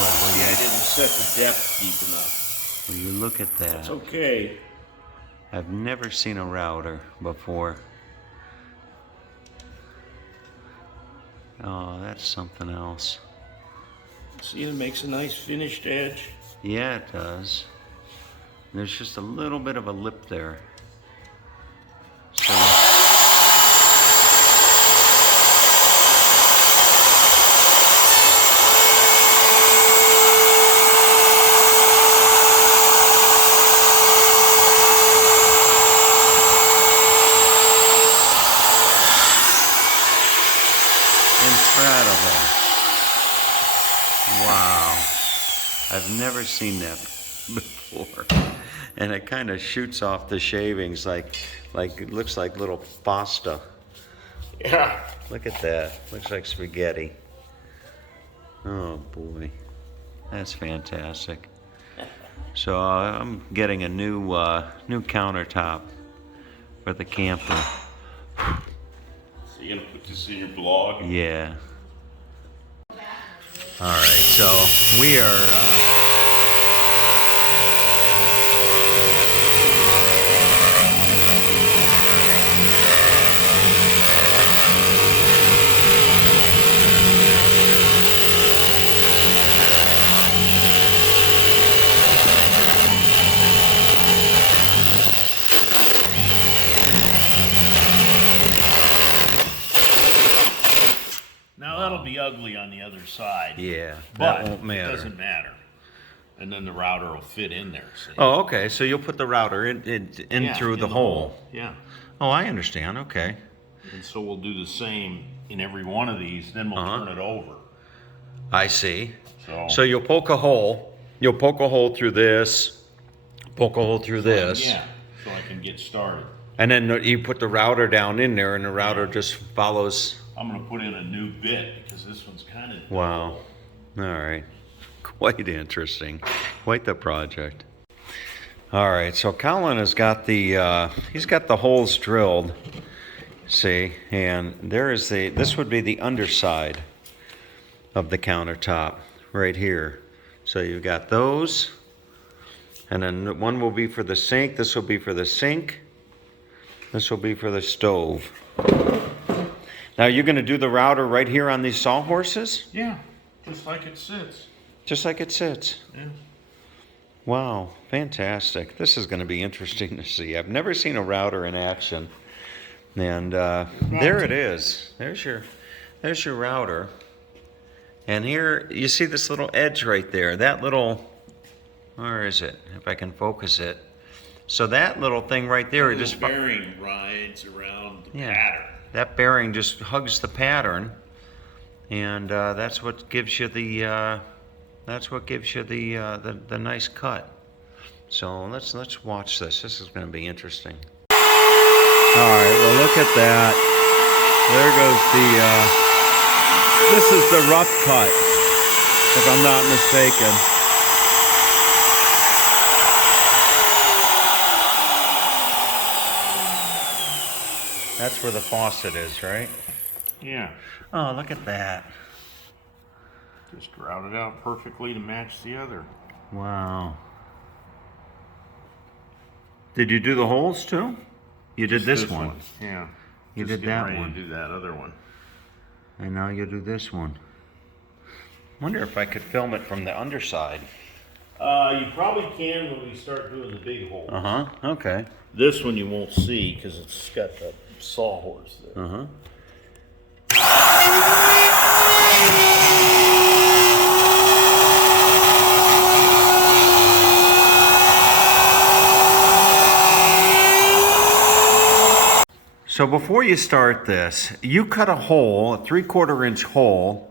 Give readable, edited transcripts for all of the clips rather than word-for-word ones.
See, I didn't set the depth deep enough. Will you look at that? It's okay. I've never seen a router before. Oh, that's something else. See, it makes a nice finished edge. Yeah, it does. There's just a little bit of a lip there. So incredible. Wow. I've never seen that before. And it kind of shoots off the shavings like it looks like little pasta. Yeah. Look at that. Looks like spaghetti. Oh boy. That's fantastic. So I'm getting a new countertop for the camper. So you're gonna put this in your blog? Yeah. All right, so we are Now that'll be ugly on the other side. yeah, But that won't matter. it doesn't matter. And then the router will fit in there. See? Oh, okay. So you'll put the router in Yeah, through in the hole. Yeah. Oh, I understand. Okay. And so we'll do the same in every one of these, then we'll turn it over. I see. So, So you'll poke a hole. You'll poke a hole through this. Poke a hole through this. yeah, so I can get started. And then you put the router down in there, and the router just follows. I'm gonna put in a new bit because this one's kind of Wow. All right. Quite interesting. Quite the project. All right. So Colin has got he's got the holes drilled. See, and there is this would be the underside of the countertop right here. So you've got those, and then one will be for the sink. This will be for the sink. This will be for the stove. Now you're going to do the router right here on these sawhorses? Yeah, just like it sits. Just like it sits. Yeah. Wow, fantastic. This is going to be interesting to see. I've never seen a router in action. And there it is. There's your router. And here you see this little edge right there. That little, where is it? If I can focus it. So that little thing right there, it just bearing rides around the pattern. That bearing just hugs the pattern, and that's what gives you the the nice cut. So let's watch this. This is going to be interesting. All right, well look at that. There goes this is the rough cut, if I'm not mistaken. That's where the faucet is, right? Yeah. Oh, look at that. Just routed out perfectly to match the other. Wow. Did you do the holes too? You did this one. Yeah. You Just did that ready one. To do that other one. And now you do this one. Wonder if I could film it from the underside. You probably can when we start doing the big holes. Uh-huh. Okay. This one you won't see because it's got the sawhorse there. Uh-huh. So before you start this, you cut a hole, a 3/4 inch hole,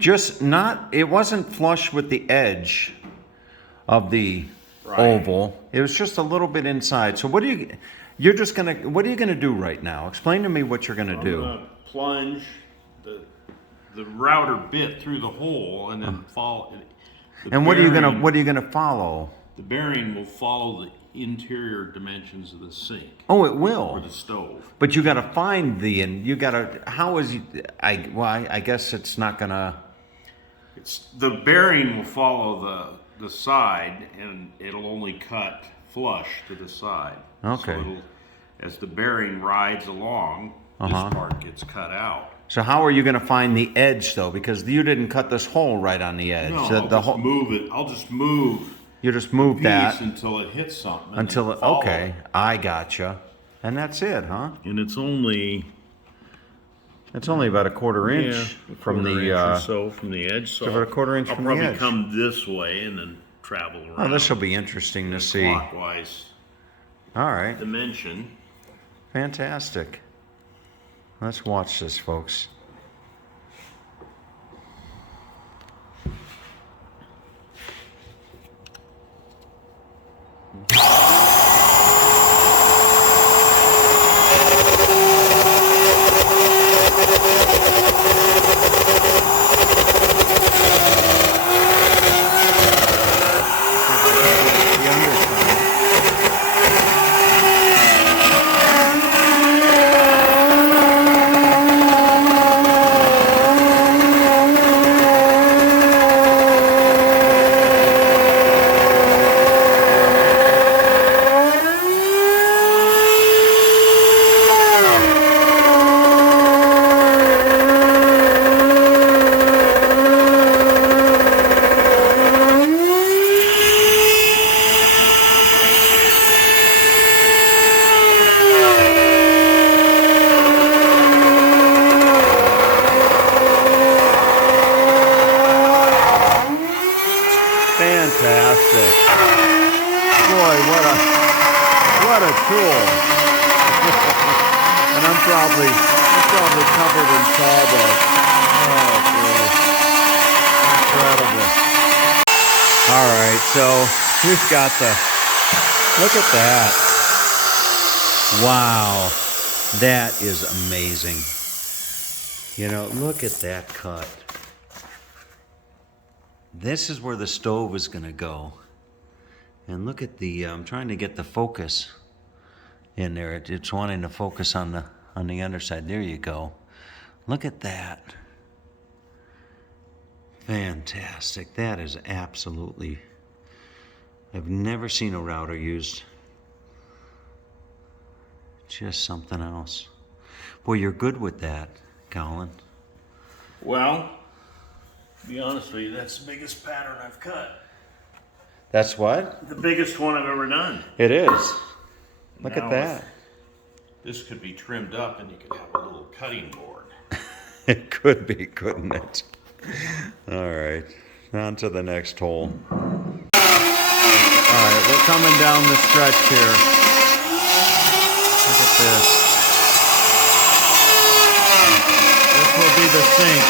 just not, it wasn't flush with the edge of the oval. It was just a little bit inside. So what are you, what are you gonna do right now? Explain to me what you're gonna do. I'm gonna plunge the router bit through the hole and then follow. And what are you gonna follow? The bearing will follow the interior dimensions of the sink. Oh, it Or will. the stove. But you gotta find I guess it's not gonna, the bearing will follow the side, and it'll only cut flush to the side. Okay. So it'll, as the bearing rides along, this part gets cut out. So how are you going to find the edge, though? Because you didn't cut this hole right on the edge. No, The I'll just move it. I'll just move You just move piece that until it hits something. and until then it. follow Okay, I gotcha. And that's it, huh? And it's only About a quarter inch from the. or so from the edge. So about a quarter inch I'll from the probably edge. come this way and then travel around. Oh, this will be interesting to see. Clockwise All right, dimension. fantastic. Let's watch this, folks. Fantastic. Boy, what a tool. And I'm probably covered in sawdust. Oh boy. Incredible. All right, so we've got look at that. Wow. That is amazing. You know, look at that cut. This is where the stove is going to go. And look at I'm trying to get the focus in there. It's wanting to focus on the underside. There you go. Look at that. Fantastic. That is absolutely, I've never seen a router used. Just something else. Boy, you're good with that, Colin. Well, to be honest with you, that's the biggest pattern I've cut. That's what? The biggest one I've ever done. It is. Look Now at that. This could be trimmed up and you could have a little cutting board. It could be, couldn't it? All right, on to the next hole. All right, we're coming down the stretch here. Look at this. This will be the sink.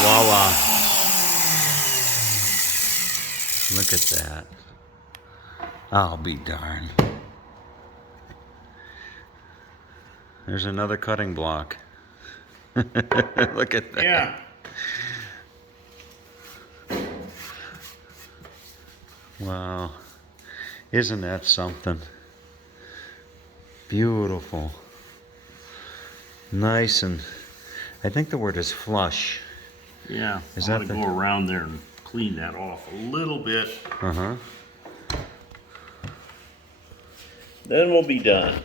Voila. Look at that. I'll be darned. There's another cutting block. Look at that. Yeah. Wow. Isn't that something? Beautiful. Nice, and I think the word is flush. Yeah. Is I that want to go around there and clean that off a little bit. Uh-huh. Then we'll be done.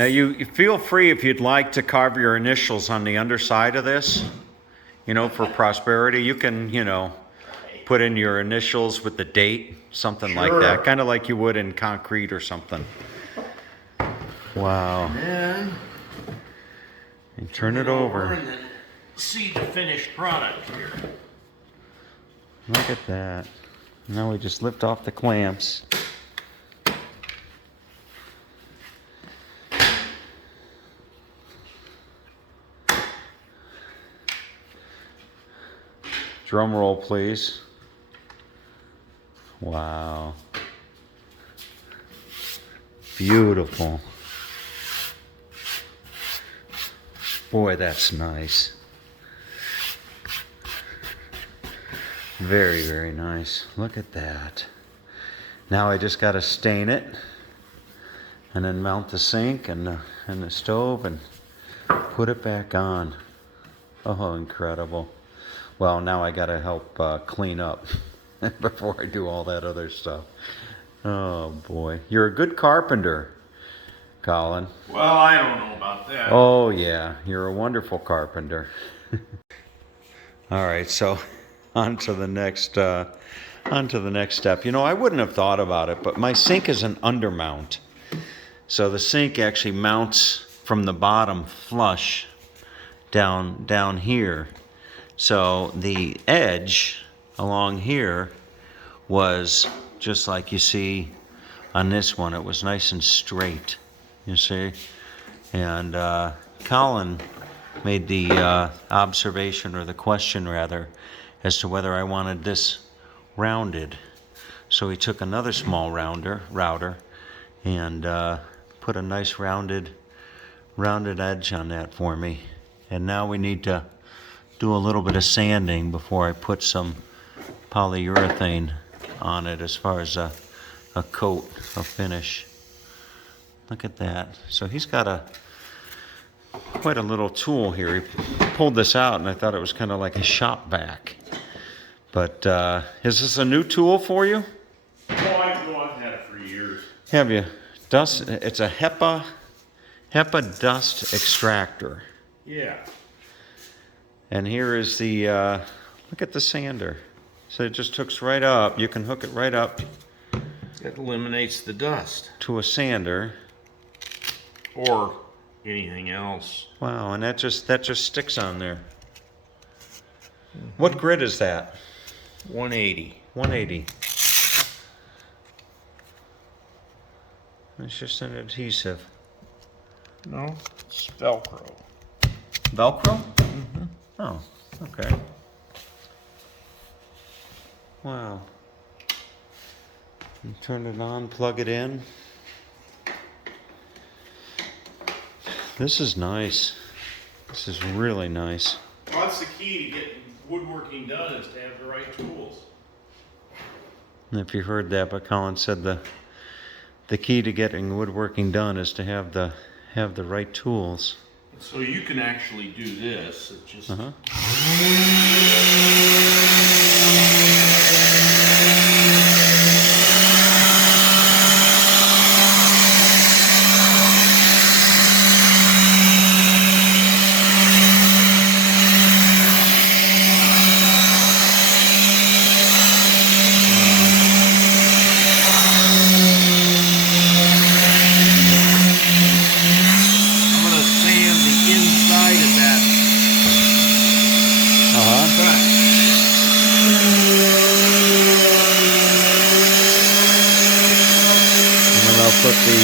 Now you feel free if you'd like to carve your initials on the underside of this, you know, for prosperity. You can, you know, put in your initials with the date, something like that, kind of like you would in concrete or something. Wow. And turn it over. And then see the finished product here. Look at that. Now we just lift off the clamps. Drum roll, please. Wow. Beautiful. Boy, that's nice. Very, very nice. Look at that. Now I just got to stain it and then mount the sink and the stove and put it back on. Oh, incredible. Well, now I got to help clean up before I do all that other stuff. Oh, boy. You're a good carpenter, Colin. Well, I don't know about that. Oh, yeah. You're a wonderful carpenter. All right, so on to the next step. You know, I wouldn't have thought about it, but my sink is an undermount. So the sink actually mounts from the bottom flush down here. So the edge along here was just like you see on this one. It was nice and straight, you see. And Colin made the observation, or the question rather, as to whether I wanted this rounded. So he took another small router and put a nice rounded edge on that for me. And now we need to do a little bit of sanding before I put some polyurethane on it as far as a coat, a finish. Look at that. So he's got quite a little tool here. He pulled this out and I thought it was kind of like a shop vac. But is this a new tool for you? Oh, I've had it for years. Have you? It's a HEPA dust extractor. Yeah. And here is the, look at the sander. So it just hooks right up. You can hook it right up It eliminates the dust. to a sander. Or anything else. Wow, and that just sticks on there. What grit is that? 180. 180. It's just an adhesive. No, it's Velcro. Velcro? Mm-hmm. Oh, okay. Wow. You turn it on, plug it in. This is nice. This is really nice. Well, that's the key to getting woodworking done, is to have the right tools. And if you heard that, but Colin said the key to getting woodworking done is to have the right tools. So you can actually do this. It just put the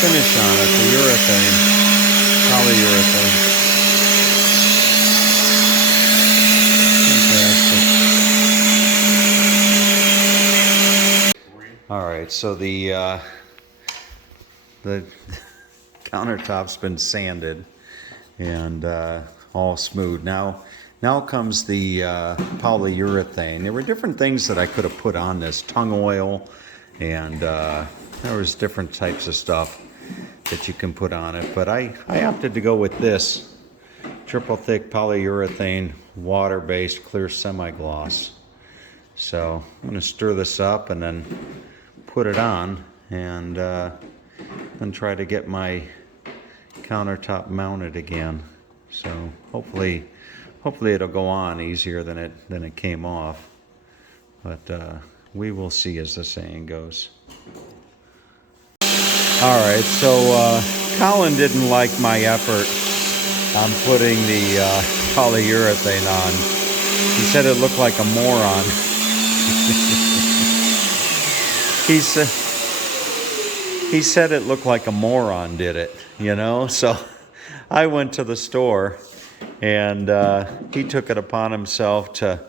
finish on it, the urethane, polyurethane. Fantastic. All right, so the countertop's been sanded and all smooth. Now comes the polyurethane. There were different things that I could have put on this, tung oil, and there was different types of stuff that you can put on it, but I opted to go with this triple thick polyurethane water-based clear semi-gloss. So I'm going to stir this up and then put it on, and and try to get my countertop mounted again. So hopefully it'll go on easier than it came off. But we will see, as the saying goes. All right, so Colin didn't like my effort on putting the polyurethane on. He said it looked like a moron. He said it looked like a moron did it, you know? So I went to the store, and he took it upon himself to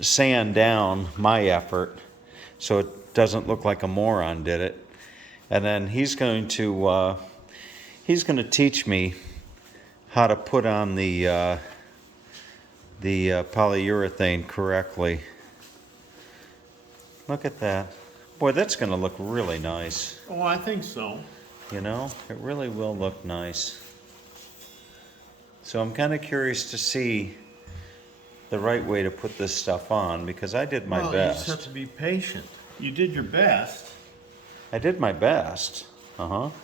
sand down my effort so it doesn't look like a moron did it. And then he's going to teach me how to put on the polyurethane correctly. Look at that. Boy, that's going to look really nice. Oh, I think so. You know, it really will look nice. So I'm kind of curious to see the right way to put this stuff on, because I did my best. You just have to be patient. You did your best. I did my best. But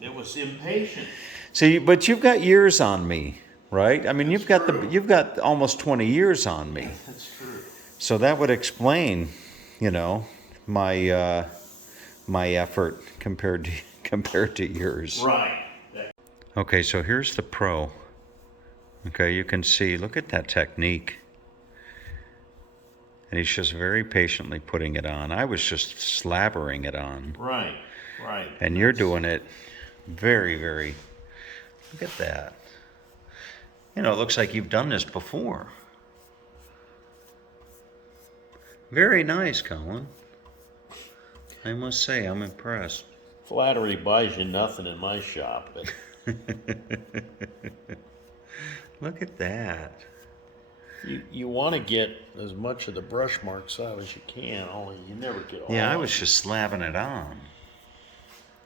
it was impatient. See, but you've got years on me, right? I mean, you've got almost 20 years on me. That's true. So that would explain, you know, my my effort compared to yours. Right. Okay, so here's the Pro. Okay, you can see, look at that technique. And he's just very patiently putting it on. I was just slabbering it on. Right. And you're doing it very, very, look at that. You know, it looks like you've done this before. Very nice, Colin. I must say, I'm impressed. Flattery buys you nothing in my shop, but Look at that. you want to get as much of the brush marks out as you can, only you never get all. Yeah, I was just slapping it on.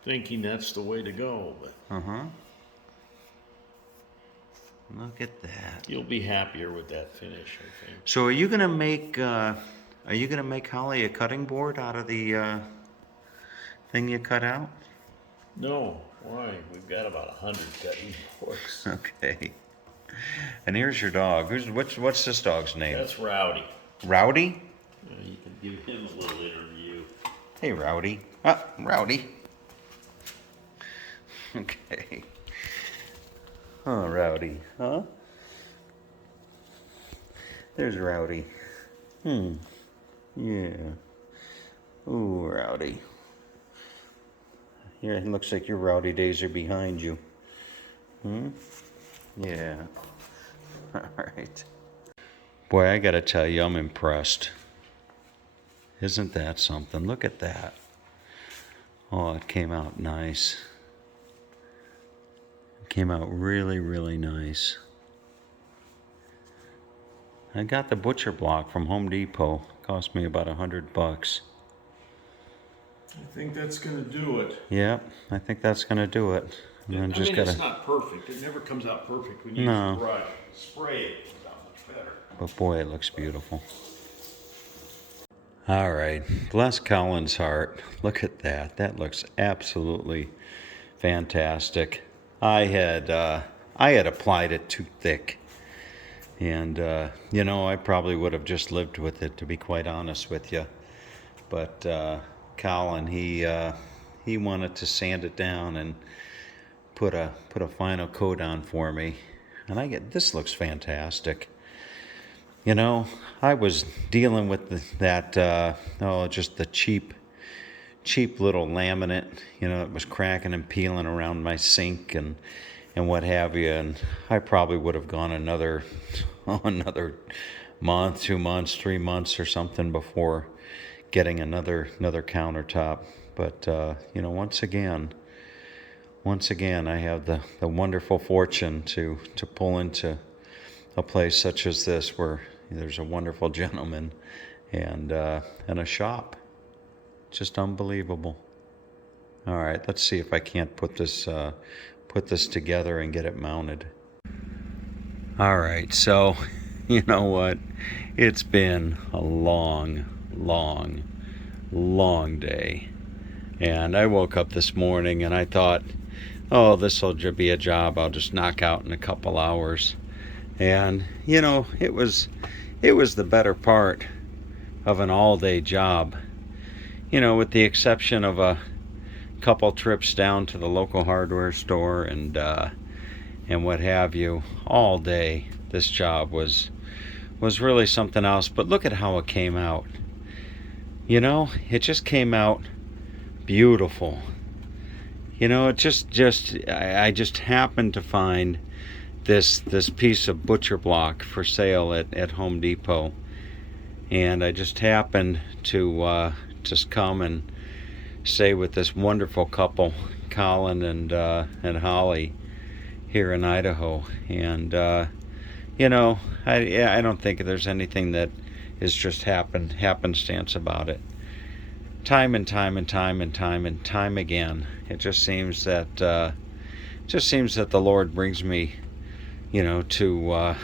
Thinking that's the way to go, but Look at that. you'll be happier with that finish, I think. So are you gonna make Holly a cutting board out of the thing you cut out? No, why? We've got about 100 cutting boards. Okay. And here's your dog. What's this dog's name? That's Rowdy. Rowdy? You can give him a little interview. Hey, Rowdy. Ah, Rowdy. Okay. Oh, Rowdy. Huh? There's Rowdy. Yeah. Ooh, Rowdy. Yeah, it looks like your rowdy days are behind you. Yeah. All right. Boy, I gotta tell you, I'm impressed. Isn't that something? Look at that. Oh, it came out nice. It came out really, really nice. I got the butcher block from Home Depot. It cost me about $100. I think that's going to do it. Yeah, I think that's gonna do it. And then just it's not perfect. It never comes out perfect when you use a brush. Spray it comes out much better. But boy, it looks beautiful. All right, bless Colin's heart. Look at that. That looks absolutely fantastic. I had applied it too thick, and you know, I probably would have just lived with it, to be quite honest with you. But Colin, he wanted to sand it down and put a final coat on for me, and this looks fantastic. You know, I was dealing with just the cheap little laminate, you know, it was cracking and peeling around my sink and what have you, and I probably would have gone another month, 2 months, 3 months or something before getting another countertop. But you know, once again, I have the wonderful fortune to pull into a place such as this, where there's a wonderful gentleman and a shop. Just unbelievable. All right, let's see if I can't put this together and get it mounted. All right, so you know what? It's been a long long day. And I woke up this morning and I thought, oh, this will be a job I'll just knock out in a couple hours. And, you know, it was the better part of an all-day job. You know, with the exception of a couple trips down to the local hardware store and what have you, all day this job was really something else. But look at how it came out. You know, it just came out beautiful. You know, it I just happened to find this piece of butcher block for sale at Home Depot, and I just happened to just come and stay with this wonderful couple, Colin and Holly, here in Idaho. And you know, I don't think there's anything that is just happenstance about it. Time and time again, it just seems that the Lord brings me, you know, to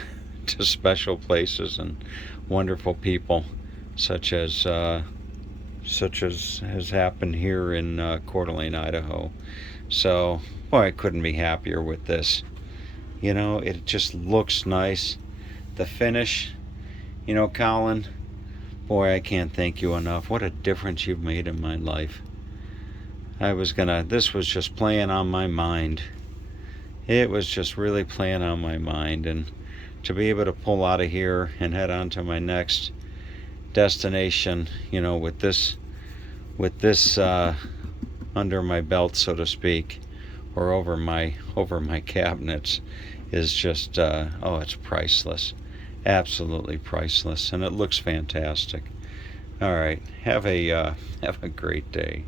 special places and wonderful people, such as has happened here in Coeur d'Alene, Idaho. So, boy, I couldn't be happier with this. You know, it just looks nice. The finish, you know, Colin, boy, I can't thank you enough. What a difference you've made in my life. This was just playing on my mind. It was just really playing on my mind. And to be able to pull out of here and head on to my next destination, you know, with this under my belt, so to speak, or over my cabinets, is just oh, it's priceless. Absolutely priceless, and it looks fantastic. All right, have a great day.